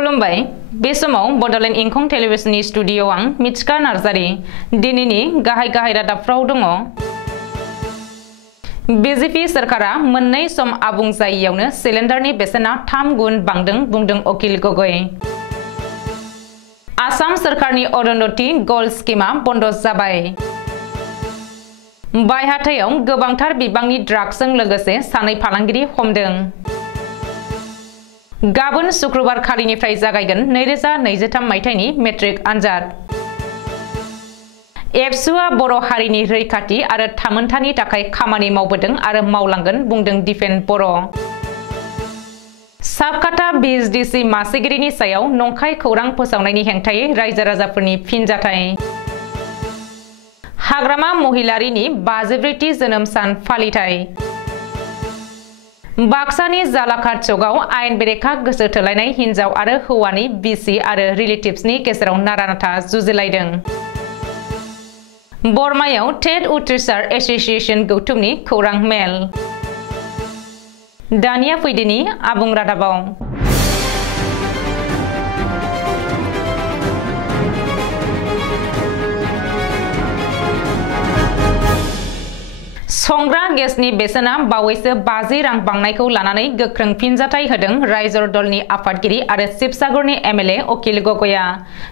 खुलुमबाय बे समाव बडोलेण्ड इंखं टेलिभिजननि स्टुडिअ आं मिथिका नार्जारी दिनैनि गाहाय रादाबफ्राव दङ। बीजेपी सरकारा मोननै सम आबुं जायैयावनो सिलिन्डारनि बेसेना 3 गुन बांदों बुंदों अकिल गगৈ। आसाम सरकारनि अरुंधति गोल्ड स्कीमा बन्द जाबाय। बायहाथायाव गोबांथार बिबांनि ड्राग्सजों लोगोसे सानै फालांगिरि हमदों। गाबोन शुक्रबार खालिनिफ्राय जागायगोन 2023 मायथाइनि मेट्रिक आनजाद। एबसुआ बर' हारिनि रैखाथि आरो थामोनथानि थाखाय खामानि मावबोदों आरो मावलांगोन बुंदों दिफेन बर'। साबकाथा बिएसडिसि मासिगिरिनि सायाव नंखाय खौरां फोसावनायनि हेंथायै रायजो राजाफोरनि फिनजाथाय। हाग्रामा महिलारिनि 54थि जोनोम सान फालिथाय। बाक्सानि जालाखाट चौकआव आयेन बेरेखा गोसो थोलायनाय हिन्जाव आरो हौवानि बिसि आरो रिलेटिभ्सनि गेजेराव नारा-नाथा जुजिलायदों। बरमायाव टेट उथ्रिसार एस'सिएशन गौथुमनि खौरां मेल। दानिया फैदिनि आबुं रादाबाव। संग्रा गेसनि बेसेना बावैसो 50 रां बांनायखौ लानानै गोख्रों फिनजाथाय होदों रायजो दलनि आफादगिरि आरो शिबसागरनि एमएलए अकिल गगैआ।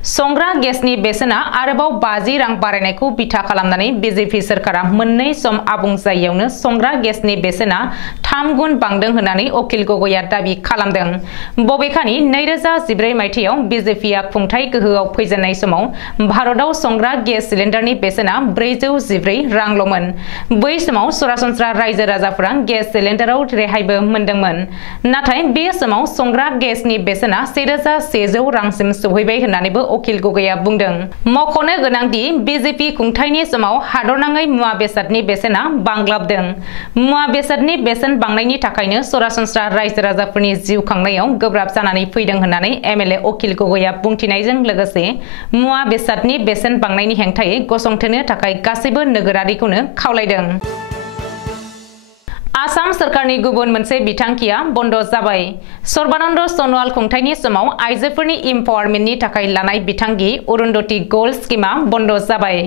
संग्रा गेसनि बेसेना आरोबाव 50 रां बारायनायखौ बिथा खालामनानै बीजेपी सरकारा मोननै सम आबुं जायैयावनो संग्रा गेसनि बेसेना 3 गुन बांदों होननानै अकिल गगैआ दाबि खालामदों। बबेखानि 2014 मायथाइयाव बीजेपीआ खुंथाय गोहोआव फैजेननाय समाव भारतआव संग्रा गेस सिलिन्डारनि बेसेना 414 रांल'मोन। बै समाव सरासनस्रा रायजो राजाफोरा गेस सिलिन्डाराव रेहायबो मोनदोंमोन। नाथाय बे समाव संग्रा गेसनि बेसेना 1100 रांसिम सौहैबाय होननानैबो अकिल गगैआ बुंदों। मख'नो गोनांदि बीजेपी खुंथायनि समाव हादरनाङै मुवा बेसादनि बेसेना बांग्लाबदों। मुवा बेसादनि बेसेन बांनायनि थाखायनो सरासनस्रा रायजो राजाफोरनि जिउ खांनायाव गोब्राब जानानै फैदों होननानै एमएलए अकिल गगैआ बुंथिनायजों लोगोसे मुवा बेसादनि बेसेन बांनायनि हेंथायै गसंथेनो थाखाय गासैबो नोगोरारिखौनो खावलायदों। आसाम सरकारनि गुबुन मोनसे बिथांखिया बन्द जाबाय। सर्बानन्द सनोवाल खुंथायनि समाव आइजोफोरनि इम्पावारमेन्टनि थाखाय लानाय बिथांखि अरुंधति गोल्ड स्कीमा बन्द जाबाय।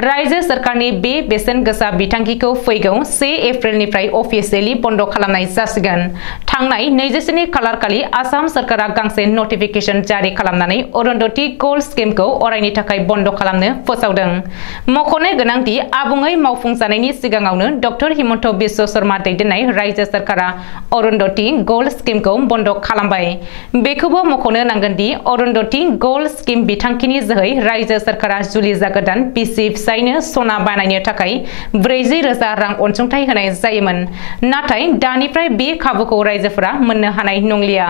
रायजो सरकारनि बे बेसेन गोसा बिथांखिखौ फैगौ 1 एप्रिलनिफ्राय अफिसियेलि बन्द खालामनाय जासिगोन। थांनाय 27 खालार खालि आसाम सरकारा गांसे नटिफिकेशन जारि खालामनानै अरुंधति गोल्ड स्कीमखौ अरायनि थाखाय बन्द खालामनो फोसावदों। मख'नो गोनांदि आबुङै मावफुंजानायनि सिगाङावनो डक्टर हिमन्त बिश्व शर्मा दैदेननाय रायजो सरकारा अरुंधति गोल्ड स्कीमखौ बन्द खालामबाय। बेखौबो मख'नो नांगोनदि अरुंधति गोल्ड स्कीम बिथांखिनि जोहै रायजो सरकारा जुलि जागोदान बिसि फिसायनो सना बानायनो थाखाय 40,000 रां अनसुंथाइ होनाय जायोमोन। नाथाय दानिफ्राय बे खाबुखौ रायजोफोरा मोननो हानाय नंलिया।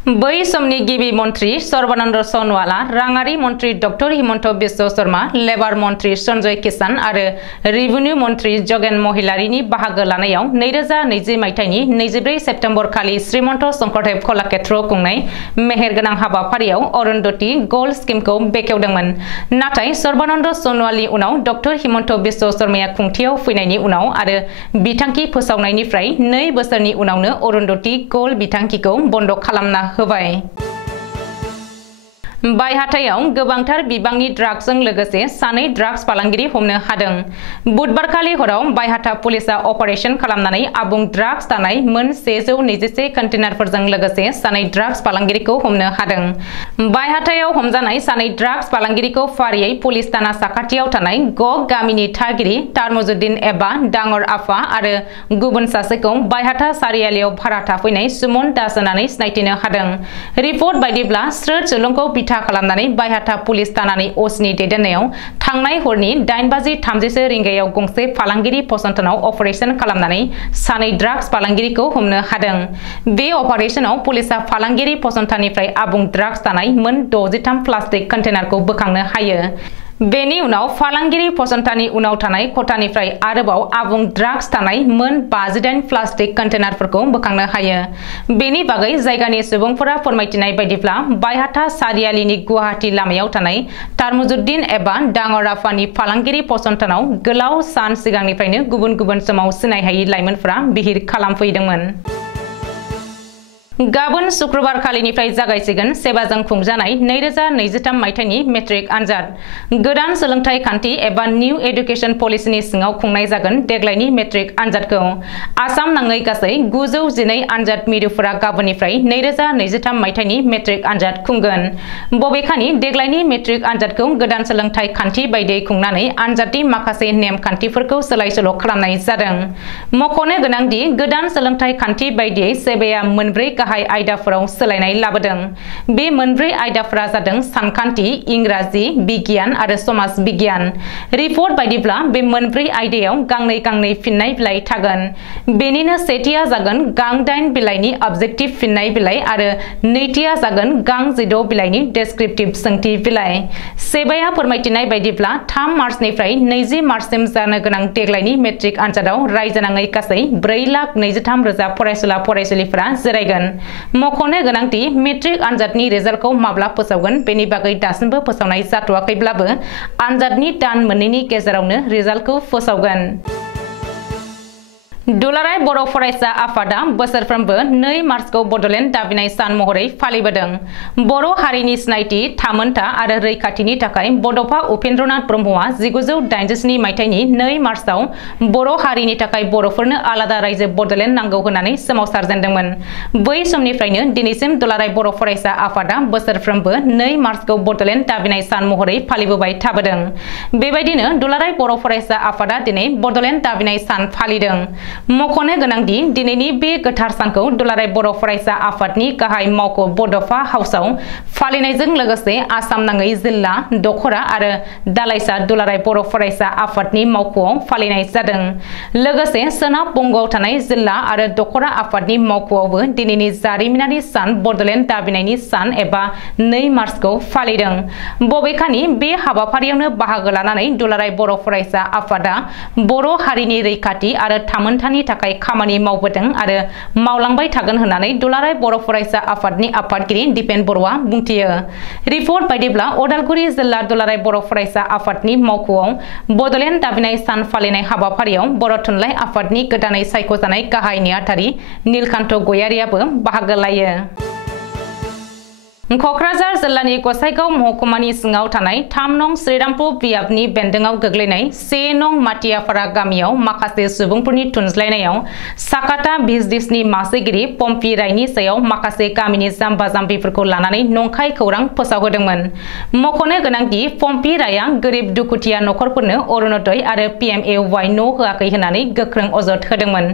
बै समनि गिबि मन्त्री सर्बानन्द सनोवाला राङारि मन्त्री डक्टर हिमन्त बिश्व शर्मा, लेबार मन्त्री सन्जय किसान आरो रेभिनिउ मन्त्री जगेन महिलारिनि बाहागो लानायाव 2020 मायथाइनि 24 सेप्तेम्बर खालि श्रीमन्त शंकरदेव कलाक्षेत्रआव खुंनाय मेहेरगोनां हाबाफारियाव अरुंधति गोल्ड स्कीमखौ बेखेवदोंमोन। नाथाय सर्बानन्द सनोवालनि उनाव डक्टर हिमन्त बिश्व शर्माया खुंथायाव फैनायनि उनाव आरो बिथांखि फोसावनायनिफ्राय 2 बोसोरनि उनावनो अरुंधति गोल्ड बिथांखिखौ बन्द खालामना होबाय। बायहाथायाव गोबांथार बिबांनि ड्राग्सजों लोगोसे सानै ड्राग्स फालांगिरि हमनो हादों। बुधबारखालि हराव बायहाथा पुलिसा अपारेशन खालामनानै आबुं ड्राग्स थानाय मोन 121 कन्टेनारफोरजों लोगोसे सानै ड्राग्स फालांगिरिखौ हमनो हादों। बायहाथायाव हमजानाय सानै ड्राग्स फालांगिरिखौ फारियै पुलिस थाना साखाथियाव थानाय गग गामिनि थागिरि तारमुजुद्दिन एबा डांगर आफा आरो गुबुन सासेखौ बायहाथा सारियालियाव भारा थाफैनाय सुमन दास होननानै सिनायथिनो हादों। रिपर्ट बायदिब्ला स्रोद सुलुंखौ खालामनानै बायहाथा पुलिस थानानि ओसिनि दैदेननायाव थांनाय हरनि 8:30 रिंगायाव गंसे फालांगिरि फसंथानाव अपारेशन खालामनानै सानै ड्राग्स फालांगिरिखौ हमनो हादों। बे अपारेशनाव पुलिसा फालांगिरि फसंथाननिफ्राय आबुं ड्राग्स थानाय मोन 63 प्लास्टिक कन्टेनारखौ बोखांनो हायो। बेनि उनाव फालांगिरि फसंथाननि उनाव थानाय खथानिफ्राय आरोबाव आबुं ड्राग्स थानाय मोन 58 प्लास्टिक कन्टेनारफोरखौ बोखांनो हायो। बेनि बागै जायगानि सुबुंफोरा फोरमायथिनाय बायदिब्ला बायहाथा सारियालिनि गुवाहाटी लामायाव थानाय तारमुजुद्दिन एबा डांगर आफानि फालांगिरि फसंथानाव गोलाव सान सिगांनिफ्रायनो गुबुन गुबुन समाव सिनायहायै लाइमोनफोरा बिहिर खालामफैदोंमोन। गाबोन शुक्रबार खालिनिफ्राय जागायसिगोन सेबाजों खुंजानाय 2023 मायथाइनि मेट्रिक आनजाद। गोदान सोलोंथाइ खान्थि एबा निउ एडुकेशन पलिसिनि सिङाव खुंनाय जागोन देग्लायनि मेट्रिक आनजादखौ। आसाम नाङै गासै 912 आनजाद मिरुफोरा गाबोननिफ्राय 2023 मायथाइनि मेट्रिक आनजाद खुंगोन। बबेखानि देग्लायनि मेट्रिक आनजादखौ गोदान सोलोंथाइ खान्थि बायदियै खुंनानै आनजादनि माखासे नेम खान्थिफोरखौ सोलाय-सोल' खालामनाय जादों। मख'नो गोनांदि गोदान सोलोंथाइ खान्थि बायदियै सेबाया मोनब्रै गाहाय आयदाफोराव सोलायनाय लाबोदों। बे मोनब्रै आयदाफोरा जादों सानखान्थि, इंराजि, बिगियान आरो समाज बिगियान। रिपर्ट बायदिब्ला बे मोनब्रै आयदायाव गांनै फिननाय बिलाइ थागोन। बेनिनो सेथिया जागोन गां 8 बिलाइनि अबजेक्टिभ फिननाय बिलाइ आरो नैथिया जागोन गां 16 बिलाइनि डेस्क्रिप्टिभ सोंथि बिलाइ। सेबाया फोरमायथिनाय बायदिब्ला 3 मार्चनिफ्राय 20 मार्चसिम जानो गोनां देग्लायनि मेट्रिक आनजादाव रायजोनाङै गासै 4,23,000 फरायसुला फरायसुलिफोरा जिरायगोन। मख'नो गोनांदि मेट्रिक आनजादनि रिजाल्टखौ माब्ला फोसावगोन बेनि बागै दासिमबो फोसावनाय जाथ'वाखैब्लाबो आनजादनि दान मोननैनि गेजेरावनो रिजाल्टखौ फोसावगोन। दुलाराय बर' फरायसा आफादा बोसोरफ्रोमबो 2 मार्चखौ बड'लेण्ड दाबिनाय सान महरै फालिबोदों। बर' हारिनि सिनायथि, थामोनथा आरो रैखाथिनि थाखाय बड'फा उपेन्द्रनाथ ब्रह्मआ 1987 मायथाइनि 2 मार्चआव बर' हारिनि थाखाय बर'फोरनो आलादा रायजो बड'लेण्ड नांगौ होननानै सोमावसारजेनदोंमोन। बै समनिफ्रायनो दिनैसिम दुलाराय बर' फरायसा आफादा बोसोरफ्रोमबो 2 मार्चखौ बड'लेण्ड दाबिनाय सान महरै फालिबोबाय थाबोदों। बेबायदिनो दुलाराय बर' फरायसा आफादा दिनै बड'लेण्ड दाबिनाय सान फालिदों। मख'नो गोनांदि दिनैनि बे गोथार सानखौ दुलाराय बर' फरायसा आफादनि गाहाय मावख' बड'फा हाउसआव फालिनायजों लोगोसे आसाम नाङै जिल्ला, दख'रा आरो दालाइसा दुलाराय बर' फरायसा आफादनि मावख'आव फालिनाय जादों। लोगोसे सोनाब बंग'आव थानाय जिल्ला आरो दख'रा आफादनि मावख'आवबो दिनैनि जारिमिनारि सान बड'लेण्ड दाबिनायनि सान एबा 2 मार्चखौ फालिदों। बबेखानि बे हाबाफारियावनो बाहागो लानानै दुलाराय बर' फरायसा आफादा बर' हारिनि रैखाथि आरो थामोनथानि थाखाय खामानि मावबोदों आरो मावलांबाय थागोन होननानै दुलाराय बर' फरायसा आफादनि आफादगिरि दिपेन बर'आ बुंथियो। रिपर्ट बायदिब्ला अदालगुरि जिल्ला दुलाराय बर' फरायसा आफादनि मावख'आव बड'लेण्ड दाबिनाय सान फालिनाय हाबाफारियाव बर' थुनलाइ आफादनि गोदानै सायख'जानाय गाहाय नेहाथारि नीलकान्त गयारियाबो बाहागो लायो। क'क्राझार जिल्लानि गसाइगाव महकुमानि सिङाव थानाय 3 नं श्रीरामपुर बियाबनि बेन्दोंआव गोग्लैनाय 1 नं माटियाफारा गामियाव माखासे सुबुंफोरनि थुनज्लायनायाव साकाता बिजनेसनि मासिगिरि पम्पी रायनि सायाव माखासे गामिनि जाम्बा जाम्बिफोरखौ लानानै नंखाय खौरां फोसावहोदोंमोन। मख'नो गोनांदि पम्पी राया गोरिब दुखुथिया नखरफोरनो अरुणोदय आरो PMAY न' होआखै होननानै गोख्रों अजद होदोंमोन।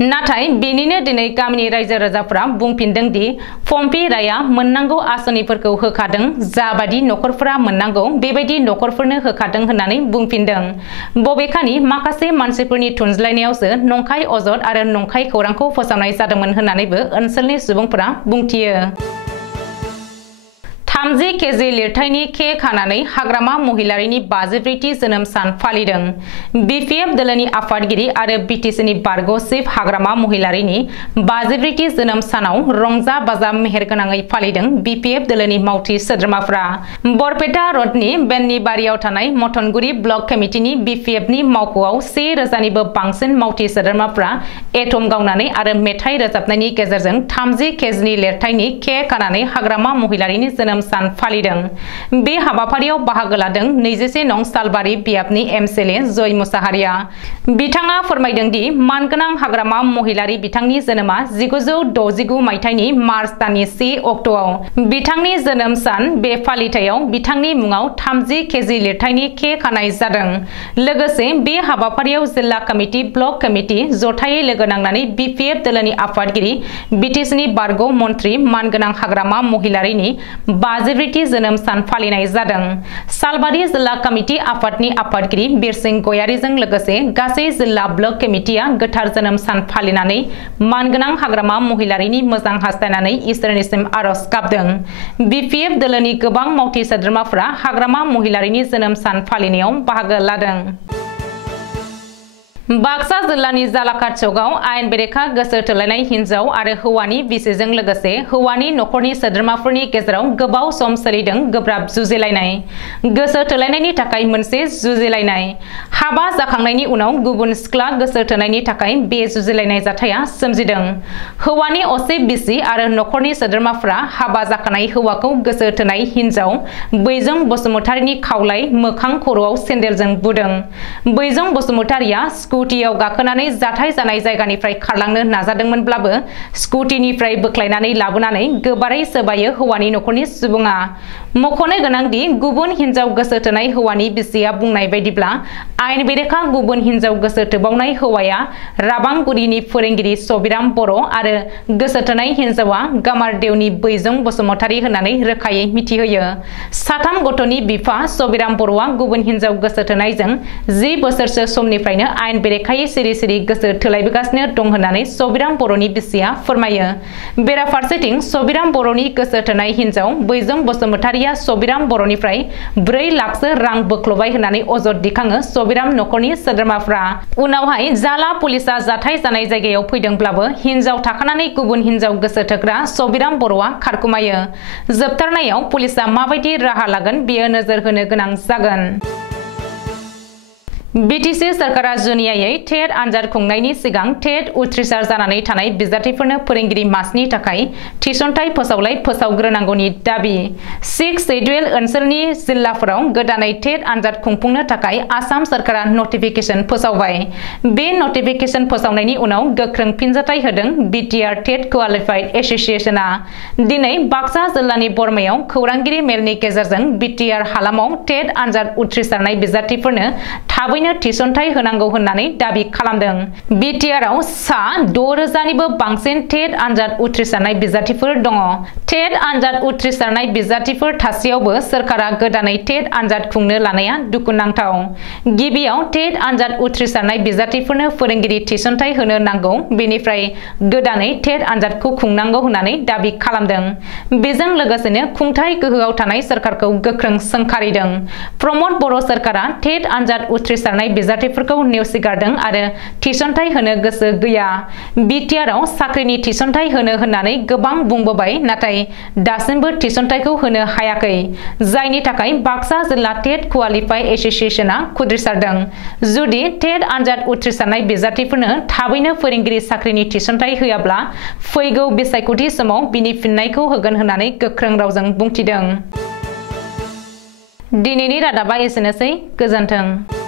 नाथाय बेनिनो दिनै गामिनि रायजो राजाफोरा बुंफिनदों दि पम्पी राया मोननांगौ आसनिफोरखौ होखादों, जाबादि नखरफोरा मोननांगौ बेबायदि नखरफोरनो होखादों होननानै बुंफिनदों। बबेखानि माखासे मानसिफोरनि थुनज्लायनायावसो नंखाय अजद आरो नंखाय खौरांखौ फोसावनाय जादोंमोन होननानैबो ओनसोलनि सुबुंफोरा बुंथियो। 30 केजि लिरथायनि केक हानानै हाग्रामा महिलारिनि 54थि जोनोम सान फालिदों। BPF दोलोनि आफादगिरि आरो BTCनि बारग' चिफ हाग्रामा महिलारिनि 54थि जोनोम सानाव रंजा बाजा मेहेरगोनाङै फालिदों BPF दोलोनि मावथि सोद्रोमाफ्रा। बरपेटा रडनि बेन्निबारियाव थानाय मथनगुरि ब्लक कमिटिनि BPFनि मावख'आव 1000निबो बांसिन मावथि सोद्रोमाफ्रा एटम गावनानै आरो मेथाइ रोजाबनायनि गेजेरजों 30 केजिनि लिरथायनि केक हानानै हाग्रामा महिलारिनि जोनोम सान फालिदों। बे हाबाफारियाव बाहागो लादों 21 नं सालबारि बियाबनि MCLA जय मुसाहारिया। बिथाङा फोरमायदों दि मानगोनां हाग्रामा महिलारि बिथांनि जोनोमा 1969 मायथाइनि मार्च दाननि 1 अक्ट'आव। बिथांनि जोनोम सान बे फालिथायाव बिथांनि मुङाव 30 केजि लिरथायनि केक हानाय जादों। लोगोसे बे हाबाफारियाव जिल्ला कमिटि, ब्लक कमिटि जथायै लोगो नांनानै BPF दोलोनि आफादगिरि, BTCनि बारग' मन्थ्रि मानगोनां हाग्रामा महिलारिनि 54थि जोनोम सान फालिनाय जादों। सालबारि जिल्ला कमिटि आफादनि आफादगिरि बिरसिं गयारिजों लोगोसे गासै जिल्ला ब्लक कमिटिया गोथार जोनोम सान फालिनानै मानगोनां हाग्रामा महिलारिनि मोजां हास्थायनानै इसोरनिसिम आरज गाबदों। BPF दोलोनि गोबां मावथि सोद्रोमाफोरा हाग्रामा महिलारिनि जोनोम सान फालिनायाव बाहागो लादों। बाक्सा जिल्लानि जालाखाद चौकआव आयेन बेरेखा गोसो थोलायनाय हिन्जाव आरो हौवानि बिसिजों लोगोसे हौवानि नखरनि सोद्रोमाफोरनि गेजेराव गोबाव सम सोलिदों गोब्राब जुजिलायनाय। गोसो थोलायनायनि थाखाय मोनसे जुजिलायनाय। हाबा जाखांनायनि उनाव गुबुन सिख्ला गोसो थोनायनि थाखाय बे जुजिलायनाय जाथाया सोमजिदों। हौवानि असे बिसि आरो नखरनि सोद्रोमाफोरा हाबा जाखानाय हौवाखौ गोसो थोनाय हिन्जाव बैजं बसुमतारीनि खावलाय मोखां खर'आव सेन्देलजों बुदों। बैजं बसुमतारीया स्कुटियाव गाखोनानै जाथाय जानाय जायगानिफ्राय खारलांनो नाजादोंमोनब्लाबो स्कुटिनिफ्राय बोख्लायनानै लाबोनानै गोबारै सोबायो हौवानि नखरनि सुबुङा। मख'नो गोनांदि गुबुन हिन्जाव गोसो थोनाय हौवानि बिसिया बुंनाय बायदिब्ला आयेन बेरेखा गुबुन हिन्जाव गोसो थोबावनाय हौवाया राबांगुरिनि फोरोंगिरि सबिराम बर' आरो गोसो थोनाय हिन्जावा गामारदेवनि बैजं बसुमतारी होननानै रोखायै मिथिहोयो। साथाम गथ'नि बिफा सबिराम बर'आ गुबुन हिन्जाव गोसो थोनायजों 10 बोसोरसो समनिफ्रायनो आयेन बेरेखायै सिरि सिरि गोसो थोलायबोगासिनो दं होननानै सबिराम बर'नि बिसिया फोरमायो। बेराफारसेथिं सबिराम बर'नि गोसो थोनाय हिन्जाव बैजं बसुमतारीया सबिराम बर'निफ्राय 4 लाखसो रां बोख्लबाय होननानै अजद दिखाङो सबिराम नखरनि सोद्रोमाफ्रा। उनावहाय जाला पुलिसा जाथाय जानाय जायगायाव फैदोंब्लाबो हिन्जाव थाखानानै गुबुन हिन्जाव गोसो थोग्रा सबिराम बर'आ खारखुमायो। जोबथारनायाव पुलिसा माबायदि राहा लागोन बेयो नोजोर होनो गोनां जागोन। बिटिसि सरकारा जुनियायै टेट आनजाद खुंनायनि सिगां टेट उथ्रिसार जानानै थानाय बिजाथिफोरनो फोरोंगिरि मासनि थाखाय थिसनथाइ फोसावलाय फोसावग्रोनांगौनि दाबि। 6 शेड्युल ओनसोलनि जिल्लाफोराव गोदानै टेट आनजाद खुंफुंनो थाखाय आसाम सरकारा नटिफिकेशन फोसावबाय। बे नटिफिकेशन फोसावनायनि उनाव गोख्रों फिनजाथाइ होदों बिटिआर टेट क्वालिफाइड एसोसिएशनआ। दिनै बाक्सा जिल्लानि बरमायाव खौरांगिरि मेलनि गेजेरजों बिटिआर हालामाव टेट आनजाद उथ्रिसारनाय बिजाथिफोरनो थाबै थिसनथाइ होनांगौ होननानै दाबि खालामदों। बिटिआरआव सा 6000 निबो बांसिन टेट आनजाद उथ्रिसारनाय बिजाथिफोर दङ। टेट आनजाद उथ्रिसारनाय बिजाथिफोर थासेयावबो सरकारा गोदानै टेट आनजाद खुंनो लानाया दुखुनांथाव। गिबियाव टेट आनजाद उथ्रिसारनाय बिजाथिफोरनो फोरोंगिरि थिसनथाइ होनो नांगौ, बेनिफ्राय गोदानै टेट आनजादखौ खुंनांगौ होननानै दाबि खालामदों। बेजों लोगोसेनो खुंथाय गोहोआव थानाय सरकारखौ गोख्रों सोंखारिदों। प्रमद बर' सरकारा टेट आनजाद उथ्रिसार बिजाथिफोरखौ नेवसिगारदों आरो थिसनथाइ होनो गोसो गैया। बिटिआरआव साख्रिनि थिसनथाइ होनो होननानै गोबां बुंबोबाय, नाथाय दासिमबो थिसनथाइखौ होनो हायाखै, जायनि थाखाय बाक्सा जिल्ला टेट क्वालिफाइड एसोसिएशनआ खुद्रिसारदों। जुदि टेट आनजाद उथ्रिसारनाय बिजाथिफोरनो थाबैनो फोरोंगिरि साख्रिनि थिसनथाइ होयाब्ला फैगौ बिसायख'थि समाव बिनि फिननायखौ होगोन होननानै गोख्रों रावजों बुंथिदों। दिनैनि रादाबा एसेनोसै, गोजोन्थों।